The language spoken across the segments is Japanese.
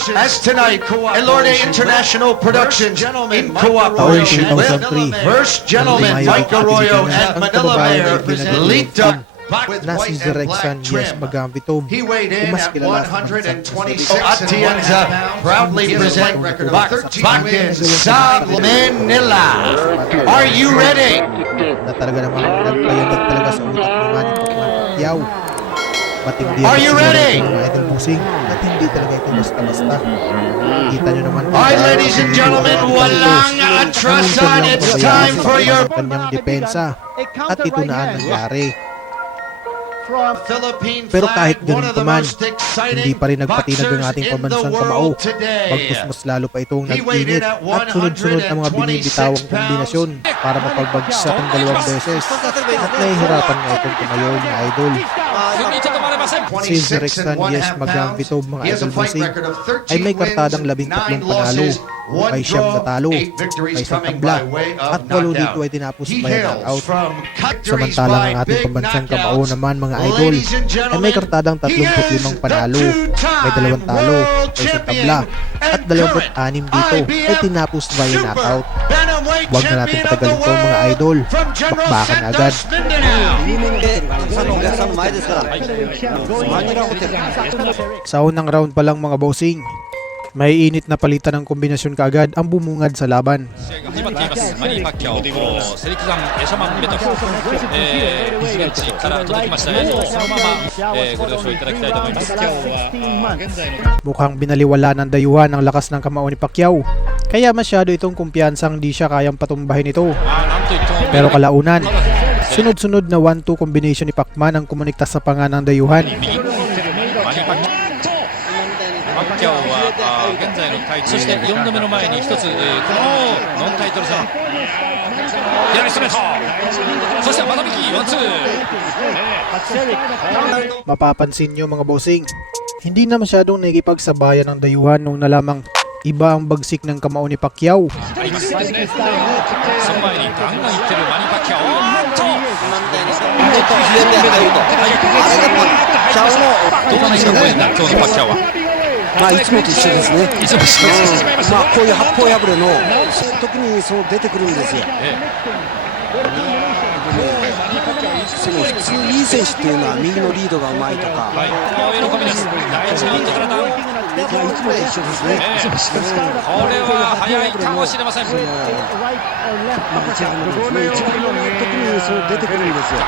Productions. As tonight, Elorde International Productions in cooperation with First Gentleman Mike Arroyo and Manila Mayor linked up with na si white and Rexan black Yes trim. Magambito. He weighed in Mas at kilala sa 126 bansang Atienza proudly present Bakken sa Manila. Are you ready? na talaga namang nagpayanag talaga sa utak ng Manny Pacquiao. Matindi Are you ready? Mga idol boxing at hindi talaga ito basta-basta. Kita nyo naman. Alright, ladies and gentlemen, walang atrasan. It's time for your kanyang depensa at ito na ang nangyari. Philippine Pero kahit flag, one ganun of the pa man, most exciting hindi pa rin nagpatinag ang boxers ating in the pambansang kamao. world today. Bagkus mas lalo pa itong He weighed in nag-init at at sunod-sunod ang mga 126 binibitawang kombinasyon para mapagbagsak ang dalawang beses. At nahihirapan nga itong tumayo ng idol. Si 26 Rexan and one Yes half Magambito, pounds. mga He has a idol fight boxing, record of 13 ay may kartadang wins, 13 9 panalo, losses, 1 may siyam draw, na talo, 8 victories may isang coming tabla, by way of at 8 dito knockout. ay tinapos He by hails knockout. from victories Samantalang by ang ating big pambansang kamao knockouts. naman, mga idol, Ladies and ay gentlemen, may kartadang he 35 is panalo, the may 2 two-time talo, world may isang champion tabla, and at 26 dito ay tinapos by Super knockout. Bantamweight Huwag na natin champion of patagalin the to, mga world idol. from General Bakbakan na agad. Santos Mindanao. ファンのお客さんの前ですから、マニラホテル。 Sa unang round pa lang, mga bossing, may init na palitan ng kombinasyon kaagad ang bumungad sa laban. 試合が始まっていますマニー・パッキャオセリクザン・エシャマン・ベトフ、現地から届きました映像をそのまま、ご了承いただきたいと思います。 Mukhang binaliwala ng dayuhan ang lakas ng kamao ni Pacquiao, kaya masyado itong kumpiyansang di siya kayang patumbahin ito. なんといっても Pero kalaunan, sunod-sunod na 1-2 combination ni Pacman ang kumuniktas sa panga ng dayuhan. 右マニー・パッキャオは現在のタイトルそして4度目の前に一つ、このノンタイトル戦左ストレートそしてまた右ワンツー Mapapansin nyo, mga bossing, hindi na masyadong nakikipagsabayan ng dayuhan nung nalamang iba ang bagsik ng kamao ni Pacquiao. ありますその前にガンガンいってるマニー・パッキャオどうですかこれ今日のパッキャオは。まあいつもと一緒ですね。いつも一緒ですまあこういう八方破れの時にそう出てくるんですよ。その普通いい選手っていうのは右のリードがうまいとか。はい喜びです第1ラウンドからダウンいつもと一緒ですね。これは早いかもしれません。まあ一番の時にそう出てくるんですよ。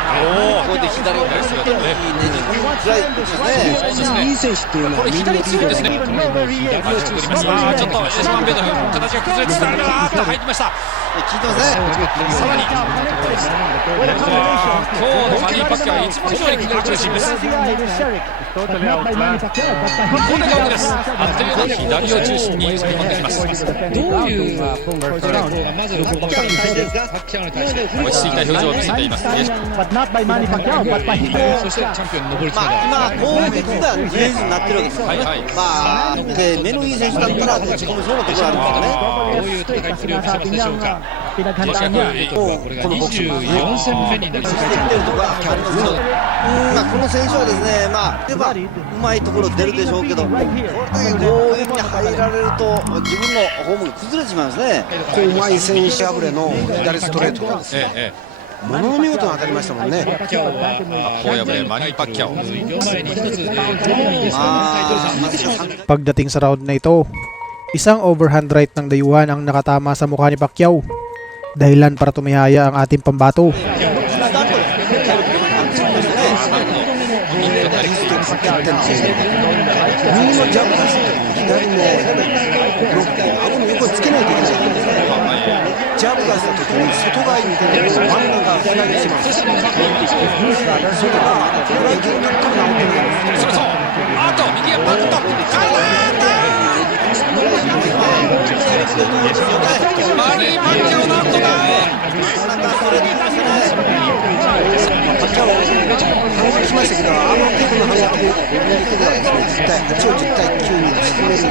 ここで左を返すよね。いい選手っていうのこれは右のリ左強いですね。ードが作ります。ちょっとエシャマンベドフ形が崩れつつあるが入りました。さらに今日のマニー・パッキャオはいつも以上に崩れ中心です。ここでガウンですあっという間に左を中心に攻め込んできます。どういうまずパッキャオに対してですかパッキャオに対して落ち着いた表情を見せています。そしてチャンピオンに上り詰めた今攻撃がディフェンスになってるわけですよ。はいはいまあで目のいい選手だったら打ち込めそうなところあるんですよね。どういう戦いぶりを見せますでしょうか。もしかしたらこれが24戦目になります。この選手はですね、まあ、例えばうまいところ出るでしょうけど、これだけ攻撃に入られると自分のフォームが崩れてしまいますね。こううまい選手破れの左ストレートがですね、ものの見事に当たりましたもんね。パッキャオは大破れマニー・パッキャオ4前に一つゼロですからね。 Pagdating sa round na ito, isang overhand right ng dayuhan ang nakatama sa mukha ni Pacquiao, dahilan para tumihaya ang ating pambato. 右のジャブ出すと左のブロック顎の横につけないといけないんですよ。ジャブ出した時に外側に真ん中左にします。それがこれは全然治ってないんです。そうそうあと右へパクッとマニー・パッキャオなんとかパッキャオ反撃しましたけど、あの程度の反撃ではですね、10対9に縮める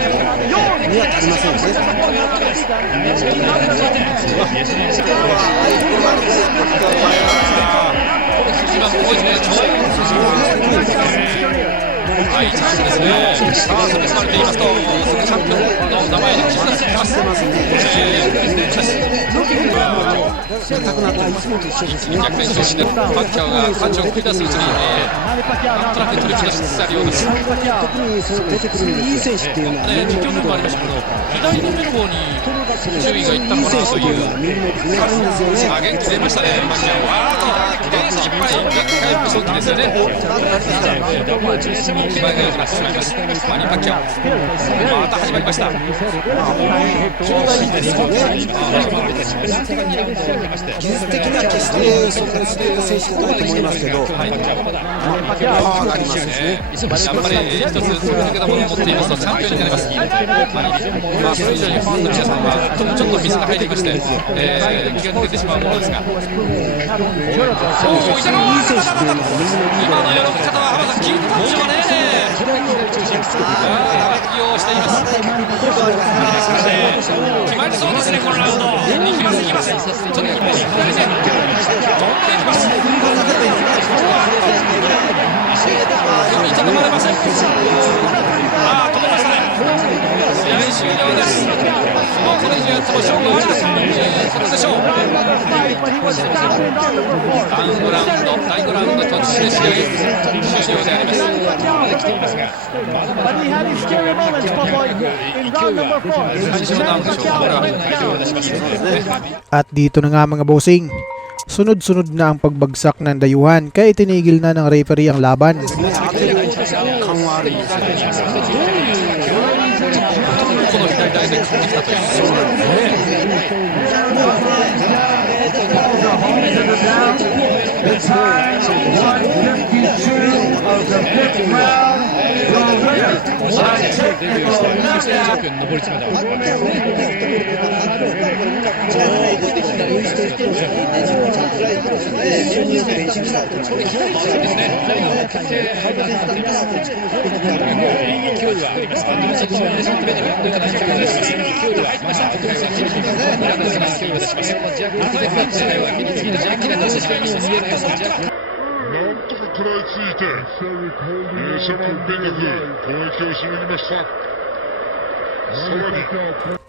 には足りませんよね。一番多いですね。はい、チャンスですね。さあ、それ使われていますと、そのチャンピオンの名前に刻まれています。逆転勝利でパッキャオがパンチを繰り出すうちに、なんとなく取り戻しつつあるようです。実況でもありましたけど、左の目の方に注意がいったのかなという。元気出ましたね、パッキャオ。ベース失敗、逆回復早期ですよね。気前が良くなってしまいます。マニー・パッキャオ、また始まりました。技術的には決してそんなに優れた選手じゃないと思いますけど、パワーがありますね。やっぱり一つ飛び抜けたものを持っていますとチャンピオンになります。それ以上にファンの皆さんはちょっと水が入りまして、気が抜けてしまうものですが、今のよろき方は浜田さん、効いてたんでしょうかね。利用しています。決まりそうですね、このラウンド。いきます、いきます。ちょっと一歩左線、飛んでいきます。ちょっと止まれません。止めましたね。試合終了です。もうこれ以上やっても勝負はありません。ことでしょう。第5ラウンド途中で試合終了であります。最初のラウンドでしょうか、これは。At dito na nga mga bossing, sunod-sunod na ang pagbagsak ng dayuhan kaya itinigil na ng referee ang laban. この左台で勝ってきたという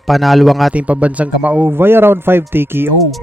Panalo ang ating pambansang kamao via round 5 TKO.